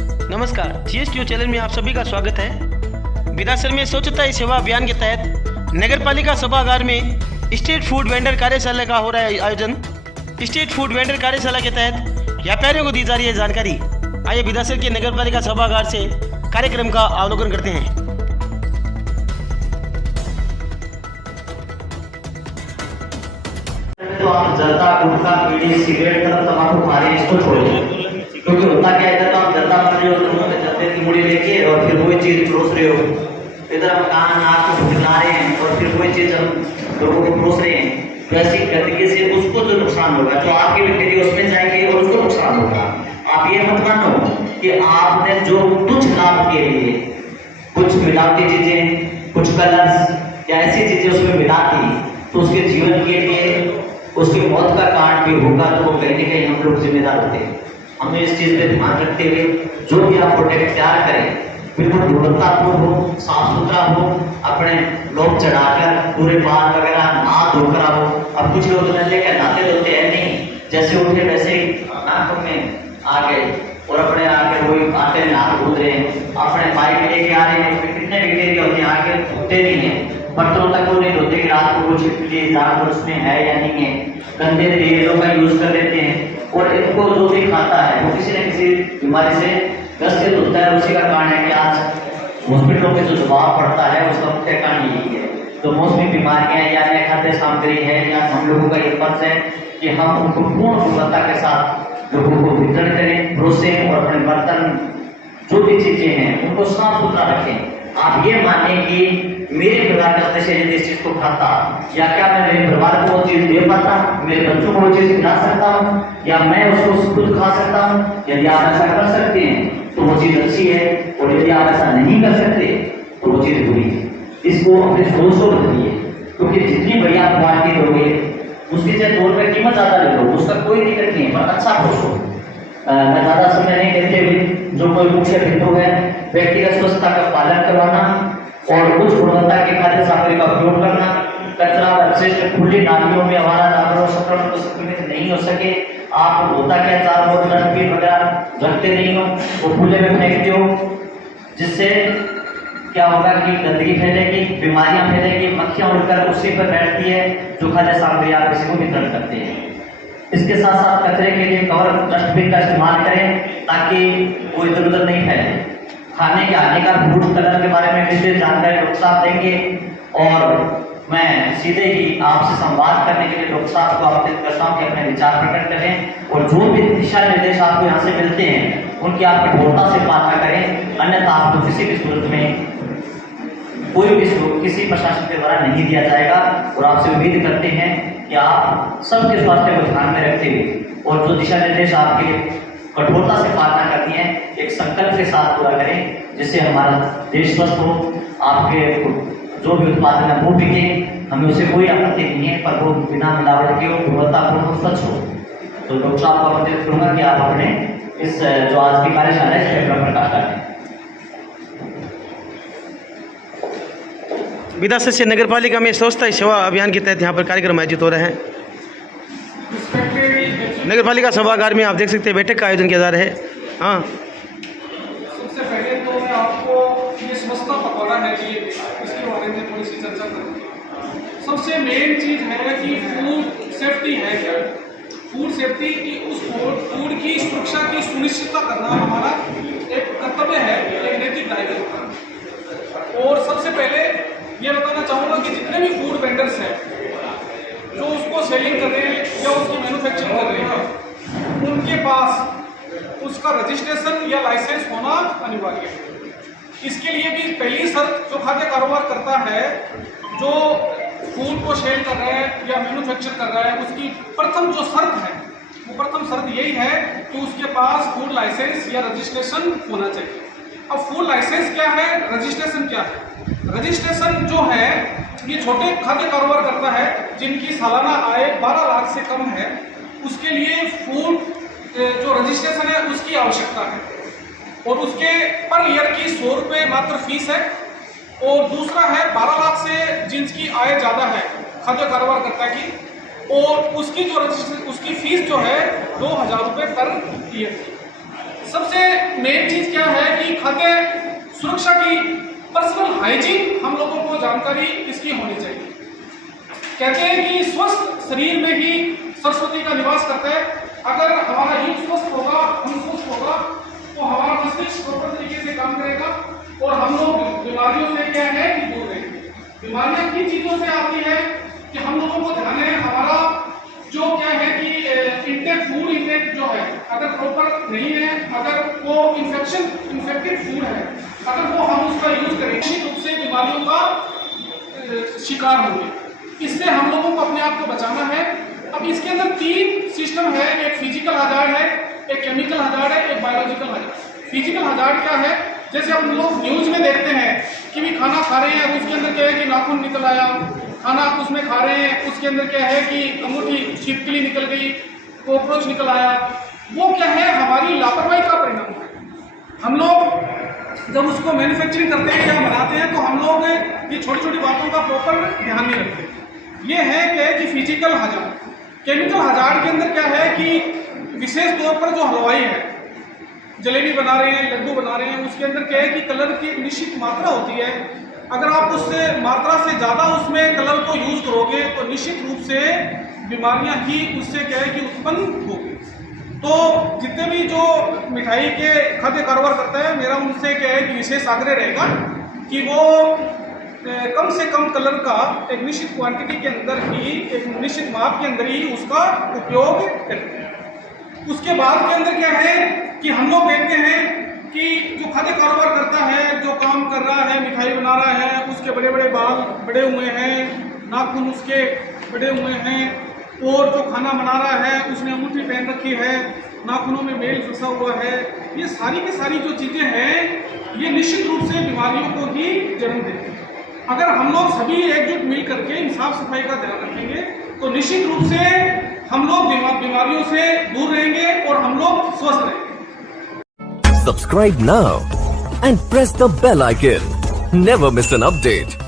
नमस्कार, GSTO channel में आप सभी का स्वागत है। विधानसभा में स्वच्छता ही सेवा अभियान के तहत नगरपालिका सभागार में स्ट्रीट फूड वेंडर कार्यशाला का हो रहा है आयोजन। स्ट्रीट फूड वेंडर कार्यशाला के तहत व्यापारियों को दी जा रही है जानकारी। आइए विधानसभा के नगरपालिका सभागार से कार्यक्रम का अवलोकन करते हैं। तो आप जर्दा, गुटखा, बीड़ी, सिगरेट, तंबाकू खा रहे हैं, इसको छोड़िए। क्योंकि होता क्या है, तो आप जर्दा खा रहे हो, दोनों में जर्दे की मुड़ी लेके और फिर वही चीज परोस रहे हो। इधर हम कान नाक को खिला रहे हैं और फिर वही चीज हम लोगों को परोस रहे हैं। तो ऐसी गंदगी से उसको जो नुकसान होगा, जो आपकी बैक्टीरिया उसमें जाएंगे और उसको नुकसान होगा। आप ये मत मानो कि आपने जो तुच्छ लाभ के लिए कुछ मिलावटी चीजें, कुछ कलर्स या ऐसी चीजें उसमें मिला दी, तो उसके जीवन के लिए उसकी मौत का कारण भी होगा, तो वो कहीं ना कहीं हम लोग जिम्मेदार होते हैं। हमें इस चीज पे ध्यान रखते हुए जो भी आप प्रोडक्ट तैयार करें बिल्कुल गुणवत्तापूर्ण हो, साफ सुथरा हो, अपने लोग चढ़ाकर पूरे बाल वगैरह नहा धोकर हो। अब कुछ लोग लेकर नहाते धोते हैं नहीं, जैसे उठे वैसे ही नाक में आ गए और अपने आके वही आते नाक धो रहे हैं। अपने बाइक लेके आ रहे हैं, उसमें कितने बैक्टीरिया होते हैं, आके धोते नहीं है, बर्तनों तक वो नहीं धोते कि रात को कुछ जानवर उसमें है या नहीं है। गंदे तेलों का यूज कर लेते हैं और इनको जो भी खाता है वो किसी न किसी बीमारी से ग्रसित होता है। उसी का कारण है कि आज हॉस्पिटलों पे जो दबाव पड़ता है उसका मुख्य कारण यही है। तो मौसमी बीमारियां या नए खाद्य सामग्री है, या हम लोगों का ये फर्ज है कि हम उनको पूर्ण गुणवत्ता के साथ लोगों को वितरण करें, परोसें और अपने बर्तन जो भी चीजें हैं उनको साफ सुथरा रखें। आप ये माने कि मेरे परिवार का सदस्य यदि इस चीज को खाता, या क्या मैं मेरे परिवार को वो चीज दे पाता, मेरे बच्चों को वो चीज खिला सकता हूँ, या मैं उसको खुद खा सकता हूँ। यदि आप ऐसा कर सकते हैं तो वो चीज अच्छी है, और यदि आप ऐसा नहीं कर सकते तो वो चीज बुरी है। इसको अपने सोच को बदलिए, क्योंकि जितनी बढ़िया आप क्वालिटी दोगे उसकी चाहे 2 रुपये कीमत ज्यादा ले लो, उसका कोई दिक्कत नहीं है, पर अच्छा पोषो। मैं ज्यादा समय नहीं कहते हुए जो कोई मुख्य बिंदु है, व्यक्तिगत स्वच्छता का पालन करवाना और उच्च गुणवत्ता के खाद्य सामग्री का उपयोग करना, कचरा अपशिष्ट खुली नालियों में हमारा जानवरों संक्रमण को संक्रमित नहीं हो सके। आप होता क्या, 4 बोतल डस्टबिन वगैरह रखते नहीं हो, वो खुले में फेंकते हो, जिससे क्या होगा कि गंदगी फैलेगी, बीमारियां फैलेगी, मक्खियां उड़कर उसी पर बैठती है जो खाद्य सामग्री आप किसी को वितरण करते हैं। इसके साथ साथ कचरे के लिए कवर डस्टबिन का इस्तेमाल करें ताकि कोई इधर उधर नहीं फैले। खाने के हानिकारक फूड कलर के बारे में विशेष जानकारी डॉक्टर साहब देंगे, और मैं सीधे ही आपसे संवाद करने के लिए डॉक्टर साहब को आमंत्रित करता हूं कि अपने विचार प्रकट करें, और जो भी दिशा निर्देश आपको यहाँ से मिलते हैं उनकी आप कठोरता से पालना करें। अन्यथा आपको किसी भी सूरत में कोई भी किसी प्रशासन के द्वारा नहीं दिया जाएगा। और आपसे उम्मीद करते हैं कि आप सबके स्वास्थ्य को ध्यान में रखते हुए और जो दिशा निर्देश आपके कठोरता से पालना करती है, एक संकल्प के साथ पूरा करें, जिससे हमारा देश स्वस्थ हो। आपके जो भी उत्पादन है वो बिके, हमें उसे कोई आपत्ति नहीं है, पर वो बिना मिलावट के हो, गुणवत्तापूर्ण स्वच्छ हो। तो डॉक्टर साहब को आमंत्रित करूंगा कि आप अपने इस जो आज की कार्यशाला है इस पर प्रकाश डालें। विधानसभा से नगरपालिका में स्वच्छता ही सेवा अभियान के तहत यहाँ पर कार्यक्रम आयोजित हो रहे हैं। नगरपालिका सभागार में आप देख सकते हैं बैठक का आयोजन किया जा रहा है। हाँ, सबसे पहले तो मैं आपको ये स्वच्छता पखवाड़ा है जी, इसके बारे में थोड़ी सी चर्चा करूँ। सबसे मेन चीज़ है कि फूड सेफ्टी है क्या, फूड सेफ्टी की उस फूड की सुरक्षा की सुनिश्चितता करना हमारा एक कर्तव्य है, एक नैतिक दायित्व है। और सबसे पहले ये बताना चाहूँगा कि जितने भी फूड वेंडर्स हैं जो उसको सेलिंग कर रहे हैं या उसकी मैन्युफैक्चरिंग कर रहे हैं, उनके पास उसका रजिस्ट्रेशन या लाइसेंस होना अनिवार्य है। इसके लिए भी पहली शर्त जो खाद्य कारोबार करता है, जो फूड को सेल कर रहा है या मैन्युफैक्चर कर रहा है, उसकी प्रथम जो शर्त है वो प्रथम शर्त यही है कि उसके पास फूड लाइसेंस या रजिस्ट्रेशन होना चाहिए। अब फूड लाइसेंस क्या है, रजिस्ट्रेशन क्या है? रजिस्ट्रेशन जो है ये छोटे खाद्य कारोबार करता है जिनकी सालाना आय 12 लाख से कम है, उसके लिए फूड जो रजिस्ट्रेशन है उसकी आवश्यकता है, और उसके पर ईयर की 100 रुपये मात्र फीस है। और दूसरा है 12 लाख से जिनकी आय ज़्यादा है खाद्य कारोबार करता की, और उसकी जो उसकी फीस जो है 2000 रुपये पर ईयर। सबसे मेन चीज़ क्या खाद्य सुरक्षा की पर्सनल हाइजीन हम लोगों को जानकारी इसकी होनी चाहिए। कहते हैं कि स्वस्थ शरीर में ही सरस्वती का निवास करता है। अगर हमारा यूथ स्वस्थ होगा, हम स्वस्थ होगा, तो हमारा मस्तिष्क प्रॉपर तरीके से काम करेगा और हम लोग बीमारियों से क्या है कि दूर रहेंगे। बीमारियां किन चीजों से आती है कि हम लोगों को ध्यान है, हमारा जो क्या है कि इंटेक फूड इंटेक जो है अगर प्रॉपर नहीं है, अगर वो इन्फेक्टेड फूड है, अगर वो हम उसका यूज करें, निश्चित रूप से बीमारियों का शिकार होंगे। इससे हम लोगों को अपने आप को बचाना है। अब इसके अंदर 3 सिस्टम है, एक फिजिकल हजार्ड है, एक केमिकल हजार्ड है, एक बायोलॉजिकल हजार्ड। फिजिकल हजार्ड क्या है, जैसे हम लोग न्यूज में देखते हैं कि भी खाना खा रहे हैं, उसके अंदर क्या है कि नाखून निकल आया, खाना आप उसमें खा रहे हैं, उसके अंदर क्या है कि अंगूठी छिपकली निकल गई, कॉकरोच निकल आया। वो क्या है, हमारी लापरवाही का परिणाम है। हम लोग जब उसको मैन्युफैक्चरिंग करते हैं या बनाते हैं तो हम लोग ये छोटी छोटी बातों का प्रॉपर ध्यान नहीं रखते। ये है कि फिजिकल हजार्ड। केमिकल हजार्ड के अंदर क्या है कि विशेष तौर पर जो हलवाई है, जलेबी बना रहे हैं, लड्डू बना रहे हैं, उसके अंदर क्या है कि कलर की एक निश्चित मात्रा होती है। अगर आप उससे मात्रा से ज़्यादा उसमें कलर को यूज करोगे तो निश्चित रूप से बीमारियां ही उससे क्या है कि उत्पन्न होगी। तो जितने भी जो मिठाई के खाद्य कारोबार करता है, मेरा उनसे क्या है कि विशेष आग्रह रहेगा कि वो कम से कम कलर का एक निश्चित क्वांटिटी के अंदर ही, एक निश्चित माप के अंदर ही उसका उपयोग करें। उसके बाद के अंदर क्या है कि हम लोग देखते हैं कि जो खाद्य कारोबार करता है, जो काम कर रहा है, मिठाई बना रहा है, उसके बड़े बड़े बाल बड़े हुए हैं, नाखून उसके बड़े हुए हैं, और जो खाना बना रहा है उसने अंगूठी पहन रखी है, नाखूनों में मेल फंसा हुआ है। ये सारी की सारी जो चीज़ें हैं ये निश्चित रूप से बीमारियों को ही जन्म देती हैं। अगर हम लोग सभी एकजुट मिल करके इन साफ सफाई का ध्यान रखेंगे तो निश्चित रूप से हम लोग बीमारियों से दूर रहेंगे और हम लोग स्वस्थ रहेंगे। Subscribe now and press the bell icon. Never miss an update.